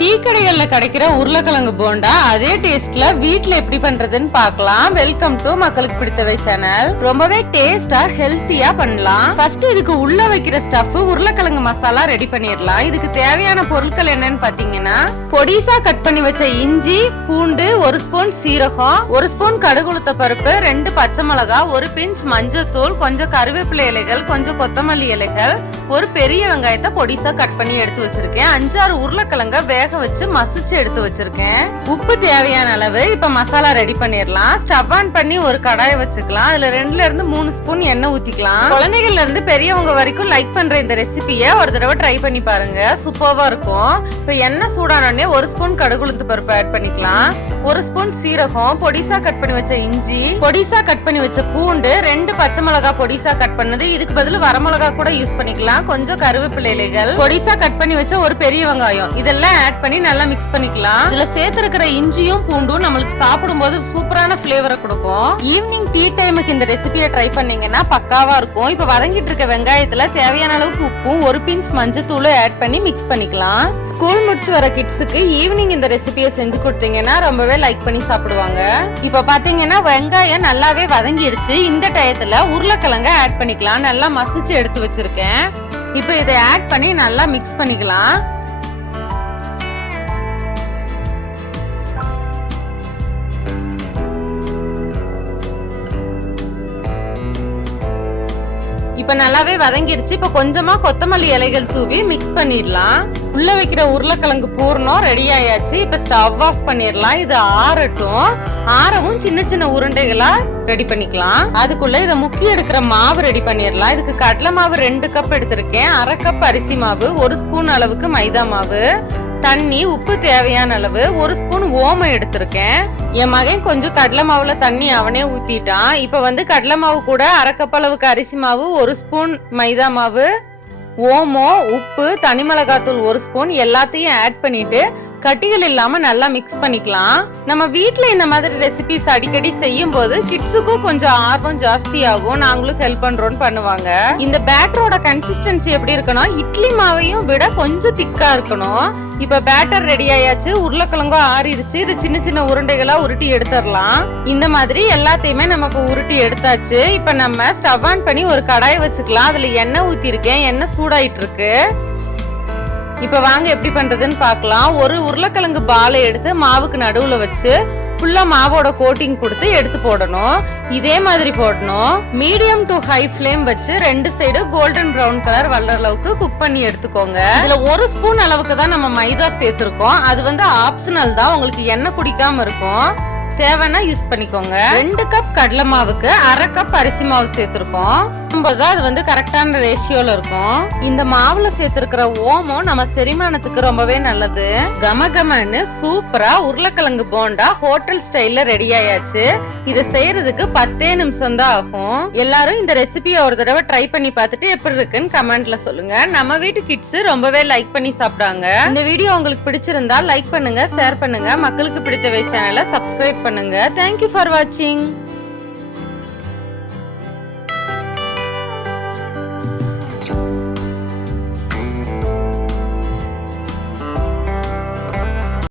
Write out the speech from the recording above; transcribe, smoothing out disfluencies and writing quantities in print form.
Tea கடைகள்ல கிடைக்கிற உருளைக்கிழங்கு போண்டா அதே டேஸ்ட்ல வீட்ல எப்படி பண்றதுன்னு பார்க்கலாம். வெல்கம் டு மக்களுக்கு பிடித்தவை சேனல். ரொம்பவே டேஸ்டா ஹெல்த்தியா பண்ணலாம். ஃபர்ஸ்ட் இதுக்கு உள்ள வைக்கிற ஸ்டஃப் உருளைக்கிழங்கு மசாலா ரெடி பண்ணிடலாம். இதுக்கு தேவையான பொருட்கள் என்னன்னு பாத்தீங்கன்னா, பொடிசா கட் பண்ணி வச்ச இஞ்சி, பூண்டு, 1 ஸ்பூன் சீரகம், 1 ஸ்பூன் கடுகுளுத்த பருப்பு, 2 பச்சை மிளகாய், 1 பிஞ்ச் மஞ்சத்தூள், கொஞ்சம் கருவேப்பிலை இலைகள், கொஞ்சம் கொத்தமல்லி இலைகள், ஒரு பெரிய வெங்காயத்தை பொடிசா கட் பண்ணி எடுத்து வச்சிருக்கேன். 5-6 உருளைக்கிழங்க வேக வச்சு மசிச்சு எடுத்து வச்சிருக்கேன். உப்பு தேவையான அளவு. இப்ப மசாலா ரெடி பண்ணிடலாம். ஸ்டவ் ஆன் பண்ணி ஒரு கடாயை வச்சுக்கலாம். அதுல 2ல இருந்து 3 ஸ்பூன் எண்ணெய் ஊத்திக்கலாம். குழந்தைகள்ல இருந்து பெரியவங்க வரைக்கும் லைக் பண்ற இந்த ரெசிபியை ஒரு தடவை ட்ரை பண்ணி பாருங்க. சூப்பர்வா இருக்கும். இப்ப எண்ணெய் சூடானோடனே 1 ஸ்பூன் கடுகுளுத்து பருப்பு ஆட் பண்ணிக்கலாம். 1 ஸ்பூன் சீரகம், பொடிசா கட் பண்ணி வச்ச இஞ்சி, பொடிசா கட் பண்ணி வச்ச பூண்டு, 2 பச்சை மிளகாய் பொடிசா கட் பண்ணது. இதுக்கு பதில் வரமிளகா கூட யூஸ் பண்ணிக்கலாம். கொஞ்சம் கருவேப்பிலை இலைகள், பொடிசா கட் பண்ணி வச்ச ஒரு பெரிய வெங்காயம், இதெல்லாம் ஆட் பண்ணி நல்லா மிக்ஸ் பண்ணிக்கலாம். இதுல சேர்த்திருக்கிற இஞ்சியும் பூண்டும் நம்மளுக்கு சாப்பிடும் போது சூப்பரான பிளேவரை கொடுக்கும். ஈவினிங் டீ டைமுக்கு இந்த ரெசிபியை ட்ரை பண்ணீங்கன்னா பக்காவா இருக்கும். இப்ப வதங்கிட்டு இருக்க வெங்காயத்துல தேவையான அளவுக்கு உப்பும் 1 பிஞ்ச் மஞ்சத்தூள் ஆட் பண்ணி மிக்ஸ் பண்ணிக்கலாம். ஸ்கூல் முடிச்சு வர கிட்ஸுக்கு ஈவினிங் இந்த ரெசிபியை செஞ்சு கொடுத்தீங்கன்னா ரொம்பவே லைக் பண்ணி சாப்பிடுவாங்க. இப்ப பாத்தீங்கன்னா வெங்காயம் நல்லாவே வதங்கிருச்சு. இந்த டயத்துல உருளைக்கிழங்க ஆட் பண்ணிக்கலாம். நல்லா மசிச்சு எடுத்து வச்சிருக்கேன். இப்ப இதை ஆட் பண்ணி நல்லா மிக்ஸ் பண்ணிக்கலாம். இப்ப நல்லாவே வதங்கிடுச்சு. இப்ப கொஞ்சமா கொத்தமல்லி இலைகள் தூவி மிக்ஸ் பண்ணிடலாம். உள்ள வைக்கிற உருளைக்கிழங்கு பூர்ணம் ரெடி ஆயாச்சு. இப்ப ஸ்டவ் ஆஃப் பண்ணிடலாம். இது ஆறட்டும். ஆறவும் சின்ன சின்ன உருண்டைகளா ரெடி பண்ணிக்கலாம். அதுக்குள்ள இதை முக்கி எடுக்கிற மாவு ரெடி பண்ணிடலாம். இதுக்கு கடலை மாவு 2 கப் எடுத்திருக்கேன். 1/2 கப் அரிசி மாவு, 1 ஸ்பூன் அளவுக்கு மைதா மாவு, தண்ணி, உப்பு தேவையான அளவு, 1 ஸ்பூன் ஓமம் எடுத்திருக்கேன். என் மகன் கொஞ்சம் கடலை மாவுல தண்ணி அவனே ஊத்திட்டான். இப்ப கடலை மாவு கூட 1/2 கப் அளவுக்கு அரிசி மாவு, 1 ஸ்பூன் மைதா மாவு, ஓமம், உப்பு, தனி மிளகாத்தூள் 1 ஸ்பூன் எல்லாத்தையும் ஆட் பண்ணிட்டு கட்டிகள் இல்லாம நல்லா மிக்ஸ் பண்ணிக்கலாம். நம்ம வீட்ல இந்த மாதிரி ரெசிபிஸ் அடிக்கடி செய்யும் போது கிட்ஸுக்கும் கொஞ்சம் ஆர்வம் ஜாஸ்தி ஆகும். நாங்களும் ஹெல்ப் பண்றோம்னு பண்ணுவாங்க. இந்த பேட்டரோட கன்சிஸ்டன்சி எப்படி இருக்கணும், இட்லி மாவையும் விட கொஞ்சம் திக்கா இருக்கணும். இப்ப பேட்டர் ரெடி ஆயாச்சு. உருளைக்கிழங்கும் ஆறிடுச்சு. இது சின்ன சின்ன உருண்டைகளா உருட்டி எடுத்துடலாம். இந்த மாதிரி எல்லாத்தையுமே நமக்கு உருட்டி எடுத்தாச்சு. இப்ப நம்ம ஸ்டவ் ஆன் பண்ணி ஒரு கடாயை வச்சுக்கலாம். அதுல எண்ணெய் ஊத்தி இருக்கேன். எண்ணெய் சூடாயிட்டு இருக்கு. இப்ப வாங்க எப்படி பண்றதுன்னு பார்க்கலாம். ஒரு உருளைக்கிழங்கு பாலை எடுத்து மாவுக்கு நடுவுல வச்சு ஃபுல்லா மாவோட கோட்டிங் கொடுத்து எடுத்து போடணும். இதே மாதிரி போடணும். மீடியம் டு ஹை ஃப்ளேம் வச்சு 2 சைடு கோல்டன் பிரவுன் கலர் வர்ற அளவுக்கு குக் பண்ணி எடுத்துக்கோங்க. இதுல 1 ஸ்பூன் அளவுக்கு தான் நம்ம மைதா சேர்த்திருக்கோம். அது ஆப்ஷனல் தான். உங்களுக்கு எண்ணெய் குடிக்காம இருக்கும். தேவைன்னா யூஸ் பண்ணிக்கோங்க. 2 கப் கடலை மாவுக்கு 1/2 கப் அரிசி மாவு சேர்த்திருக்கோம். அது கரெக்டான ரேஷியோல இருக்கும். இந்த மாவுல சேர்த்திருக்கிற ஓமம் நம்ம செரிமானத்துக்கு ரொம்பவே நல்லது. கமகமன்னு சூப்பரா உருளைக்கிழங்கு போண்டா ஹோட்டல் ஸ்டைல்ல ரெடி ஆயாச்சு. இதை செய்யறதுக்கு 10 நிமிஷம் தான் ஆகும். எல்லாரும் இந்த ரெசிபியை ஒரு தடவை ட்ரை பண்ணி பார்த்துட்டு எப்படி இருக்குன்னு கமெண்ட்ல சொல்லுங்க. நம்ம வீட்டு கிட்ஸ் ரொம்பவே லைக் பண்ணி சாப்பிடுறாங்க. இந்த வீடியோ உங்களுக்கு பிடிச்சிருந்தா லைக் பண்ணுங்க, ஷேர் பண்ணுங்க. மக்களுக்கு பிடித்தவை சேனலை சப்ஸ்கிரைப் பண்ணுங்க. Thank you for watching.